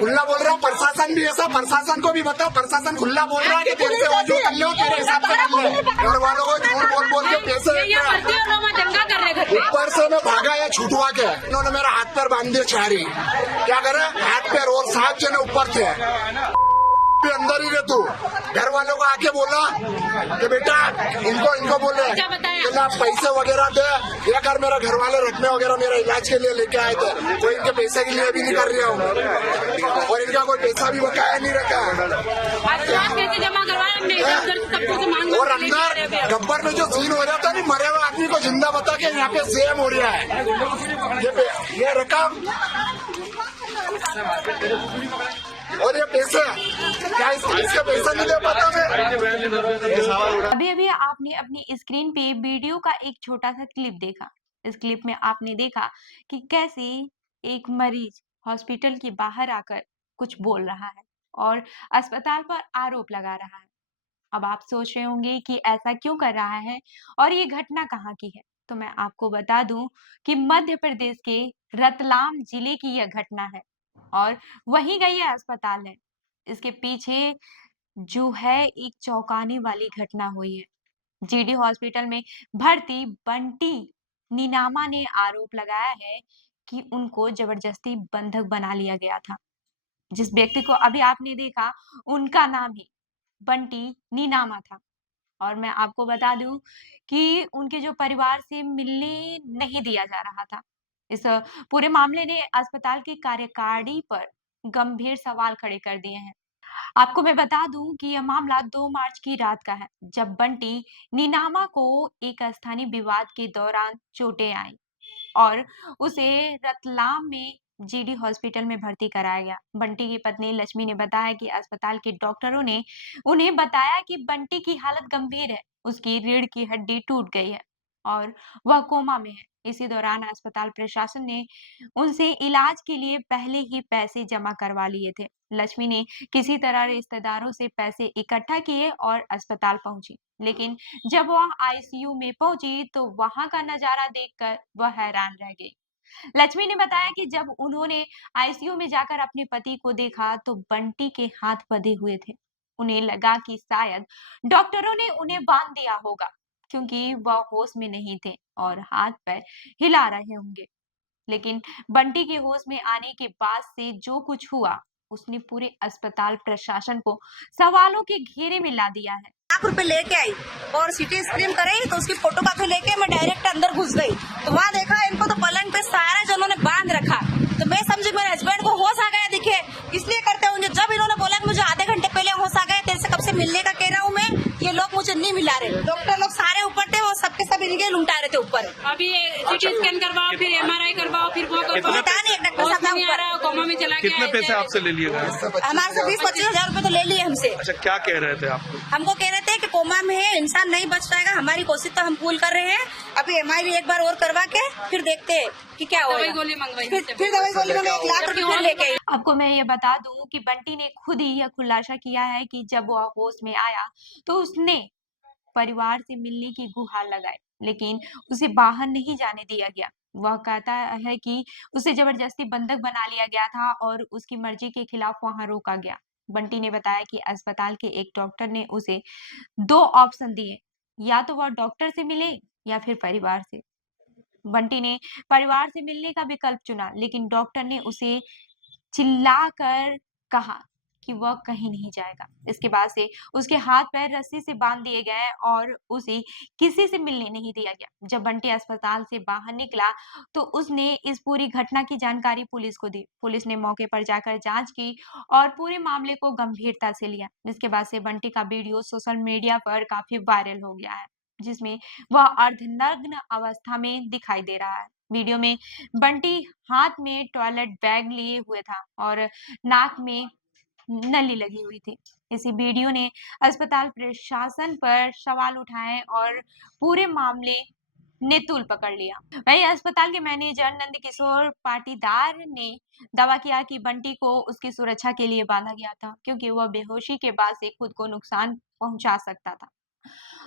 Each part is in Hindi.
खुला बोल रहा हूँ, प्रशासन भी ऐसा, प्रशासन को भी बताओ, प्रशासन खुला बोल रहा है कि तेरे से वजू कर लो, तेरे हिसाब से कर लो। घर वालों को झूठ बोल के पैसे ऊपर से मैं भागा या छुटवा के, इन्होंने मेरा हाथ पैर बांध दिया चारी, क्या करे हाथ पैर, और 7 जने ऊपर थे, अंदर ही रह तू। घर वालों को आके बोला कि बेटा इनको बोले कि ना पैसे वगैरह दे, या कर मेरा घर वाले रखने वगैरह मेरा इलाज के लिए लेके आए थे, कोई इनके पैसे के लिए भी नहीं कर रहा हूँ, और इनका कोई पैसा भी बकाया नहीं रखा। और अंदर गब्बर में जो सीन हो रहा था नहीं, मरे हुए आदमी को जिंदा बता के यहाँ पे सेम हो रहा है, ये रकम और ये पैसे क्या इसका पैसा नहीं दे पाता मैं। अभी अभी आपने अपनी स्क्रीन पे वीडियो का एक छोटा सा क्लिप देखा। इस क्लिप में आपने देखा कि कैसे एक मरीज हॉस्पिटल के बाहर आकर कुछ बोल रहा है और अस्पताल पर आरोप लगा रहा है। अब आप सोच रहे होंगे कि ऐसा क्यों कर रहा है और ये घटना कहाँ की है। तो मैं आपको बता दूं कि मध्य प्रदेश के रतलाम जिले की यह घटना है और वहीं का ये अस्पताल है। इसके पीछे जो है एक चौंकाने वाली घटना हुई है। जीडी हॉस्पिटल में भर्ती बंटी नीनामा ने आरोप लगाया है कि उनको जबरदस्ती बंधक बना लिया गया था। जिस व्यक्ति को अभी आपने देखा उनका नाम ही बंटी नीनामा था और मैं आपको बता दूं कि उनके जो परिवार से मिलने नहीं दिया जा रहा था। इस पूरे मामले ने अस्पताल की कार्यकारिणी पर गंभीर सवाल खड़े कर दिए हैं। आपको मैं बता दूं कि यह मामला 2 मार्च की रात का है, जब बंटी नीनामा को एक स्थानीय विवाद के दौरान चोटें आई और उसे रतलाम में जीडी हॉस्पिटल में भर्ती कराया गया। बंटी की पत्नी लक्ष्मी ने बताया कि अस्पताल के डॉक्टरों ने उन्हें बताया कि बंटी की हालत गंभीर है, उसकी रीढ़ की हड्डी टूट गई है और वह कोमा में है। इसी दौरान अस्पताल प्रशासन ने उनसे इलाज के लिए पहले ही पैसे जमा करवा लिए थे। लक्ष्मी ने किसी तरह रिश्तेदारों से पैसे इकट्ठा किए और अस्पताल पहुंची, लेकिन जब वह आईसीयू में पहुंची तो वहां का नजारा देखकर वह हैरान रह गई। लक्ष्मी ने बताया कि जब उन्होंने आईसीयू में जाकर अपने पति को देखा तो बंटी के हाथ बंधे हुए थे। उन्हें लगा कि शायद डॉक्टरों ने उन्हें बांध दिया होगा क्योंकि वह होश में नहीं थे और हाथ पैर हिला रहे होंगे। लेकिन बंटी के होश में आने के बाद से जो कुछ हुआ उसने पूरे अस्पताल प्रशासन को सवालों के घेरे में ला दिया है। ₹1,00,000 लेके आई और सिटी स्क्रीन करे तो उसकी फोटो कॉपी लेके मैं डायरेक्ट अंदर घुस गई, तो वहाँ देखा इनको तो पलंग पे सारे जनों ने बांध रखा, तो मैं समझी मेरे हस्बैंड को होश आ गया दिखे, इसलिए करते होंगे। जब इन्होंने बोला कि मुझे आधे घंटे पहले होश आ गया, तेरे से कब से मिलने का कह रहा हूँ मैं, ये लोग मुझे नहीं मिला रहे। डॉक्टर लोग सारे ऊपर थे और सबके सब इनके लुटा रहे थे ऊपर। अभी सिटी स्कैन करवाओ, फिर MRI करवाओ, फिर वो करवाओ, पता नहीं एक डॉक्टर साहब नहीं आ रहा, कोमा में चला गया। कितने पैसे आपसे ले लिए गए? हमारे से 20-25 हजार रुपए तो ले लिए हमसे। अच्छा, क्या कह रहे थे आपको? हमको कह रहे थे कि कोमा में है, इंसान नहीं बच पाएगा, हमारी कोशिश तो हम पूरी कर रहे हैं, अभी MRI एक बार और करवा के फिर देखते हैं कि क्या होगा। दवाई गोली मंगवाई, फिर दवाई गोली में ₹1,00,000 लेके आई। आपको मैं ये बता दूं कि बंटी ने खुद ही यह खुलासा किया है कि जब वह होश में आया तो उसने परिवार से मिलने की गुहार लगाई, लेकिन उसे बाहर नहीं जाने दिया गया। वह कहता है कि उसे जबरदस्ती बंधक बना लिया गया था और उसकी मर्जी के खिलाफ वहां रोका गया। बंटी ने बताया कि अस्पताल के एक डॉक्टर ने उसे 2 ऑप्शन दिए, या तो वह डॉक्टर से मिले या फिर परिवार से। बंटी ने परिवार से मिलने का विकल्प चुना, लेकिन डॉक्टर ने उसे चिल्लाकर कहा कि वह कहीं नहीं जाएगा। इसके बाद से उसके हाथ पैर रस्सी से बांध दिए गए और उसे किसी से मिलने नहीं दिया गया। जब बंटी अस्पताल से बाहर निकला तो उसने इस पूरी घटना की जानकारी पुलिस को दी। पुलिस ने मौके पर जाकर जांच की और पूरे मामले को गंभीरता से लिया। इसके बाद से बंटी का वीडियो सोशल मीडिया पर काफी वायरल हो गया है, जिसमें वह अर्धनग्न अवस्था में दिखाई दे रहा है। वीडियो में बंटी हाथ में टॉयलेट बैग लिए हुए था और नाक में नली लगी हुई थी। इसी वीडियो ने अस्पताल प्रशासन पर सवाल उठाए और पूरे मामले ने तूल पकड़ लिया। वहीं अस्पताल के मैनेजर नंदकिशोर पाटीदार ने दावा किया कि बंटी को उसकी सुरक्षा के लिए बांधा गया था, क्योंकि वह बेहोशी के बाद से खुद को नुकसान पहुंचा सकता था।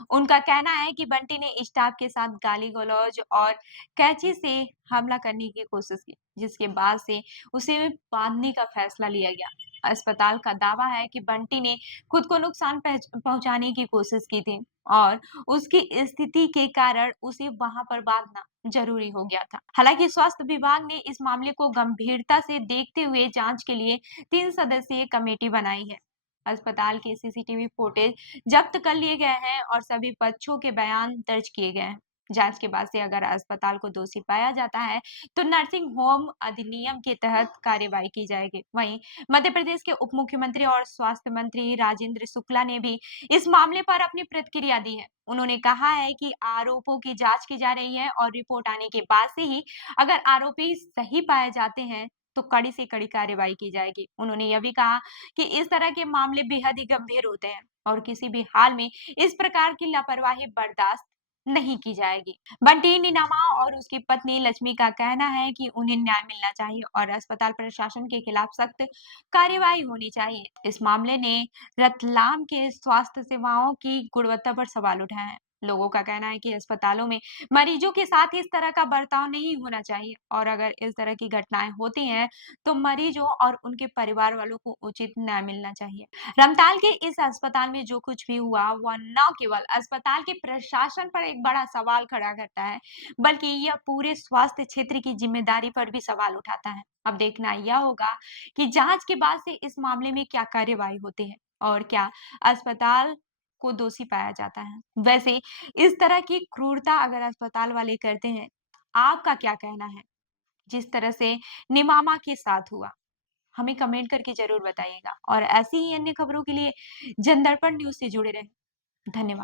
उनका कहना है कि बंटी ने स्टाफ के साथ गाली-गलौज और कैंची से हमला करने की कोशिश की, जिसके बाद से उसे बांधने का फैसला लिया गया। अस्पताल का दावा है कि बंटी ने खुद को नुकसान पहुंचाने की कोशिश की थी और उसकी स्थिति के कारण उसे वहां पर बांधना जरूरी हो गया था। हालांकि स्वास्थ्य विभाग ने इस मामले को गंभीरता से देखते हुए जांच के लिए 3 सदस्यीय कमेटी बनाई है। अस्पताल के सीसीटीवी फुटेज जब्त कर लिए गए हैं और सभी पक्षों के बयान दर्ज किए गए हैं। जांच के बाद से अगर अस्पताल को दोषी पाया जाता है तो नर्सिंग होम अधिनियम के तहत कार्रवाई की जाएगी। वहीं मध्य प्रदेश के उप मुख्यमंत्री और स्वास्थ्य मंत्री राजेंद्र शुक्ला ने भी इस मामले पर अपनी प्रतिक्रिया दी है। उन्होंने कहा है कि आरोपों की जांच की जा रही है और रिपोर्ट आने के बाद से ही अगर आरोपी सही पाए जाते हैं तो कड़ी से कड़ी कार्रवाई की जाएगी। उन्होंने यह भी कहा कि इस तरह के मामले बेहद ही गंभीर होते हैं और किसी भी हाल में इस प्रकार की लापरवाही बर्दाश्त नहीं की जाएगी। बंटी निनामा और उसकी पत्नी लक्ष्मी का कहना है कि उन्हें न्याय मिलना चाहिए और अस्पताल प्रशासन के खिलाफ सख्त कार्रवाई होनी चाहिए। इस मामले ने रतलाम के स्वास्थ्य सेवाओं की गुणवत्ता पर सवाल उठाए हैं। लोगों का कहना है कि अस्पतालों में मरीजों के साथ इस तरह का बर्ताव नहीं होना चाहिए और अगर इस तरह की घटनाएं होती हैं तो मरीजों और उनके परिवार वालों को उचित न्याय मिलना चाहिए। रमताल के इस अस्पताल में जो कुछ भी हुआ वह न केवल अस्पताल के प्रशासन पर एक बड़ा सवाल खड़ा करता है बल्कि यह पूरे स्वास्थ्य क्षेत्र की जिम्मेदारी पर भी सवाल उठाता है। अब देखना यह होगा कि जांच के बाद से इस मामले में क्या कार्रवाई होती है और क्या अस्पताल को दोषी पाया जाता है। वैसे इस तरह की क्रूरता अगर अस्पताल वाले करते हैं, आपका क्या कहना है? जिस तरह से निमामा के साथ हुआ, हमें कमेंट करके जरूर बताइएगा और ऐसी ही अन्य खबरों के लिए जनदर्पण न्यूज से जुड़े रहें। धन्यवाद।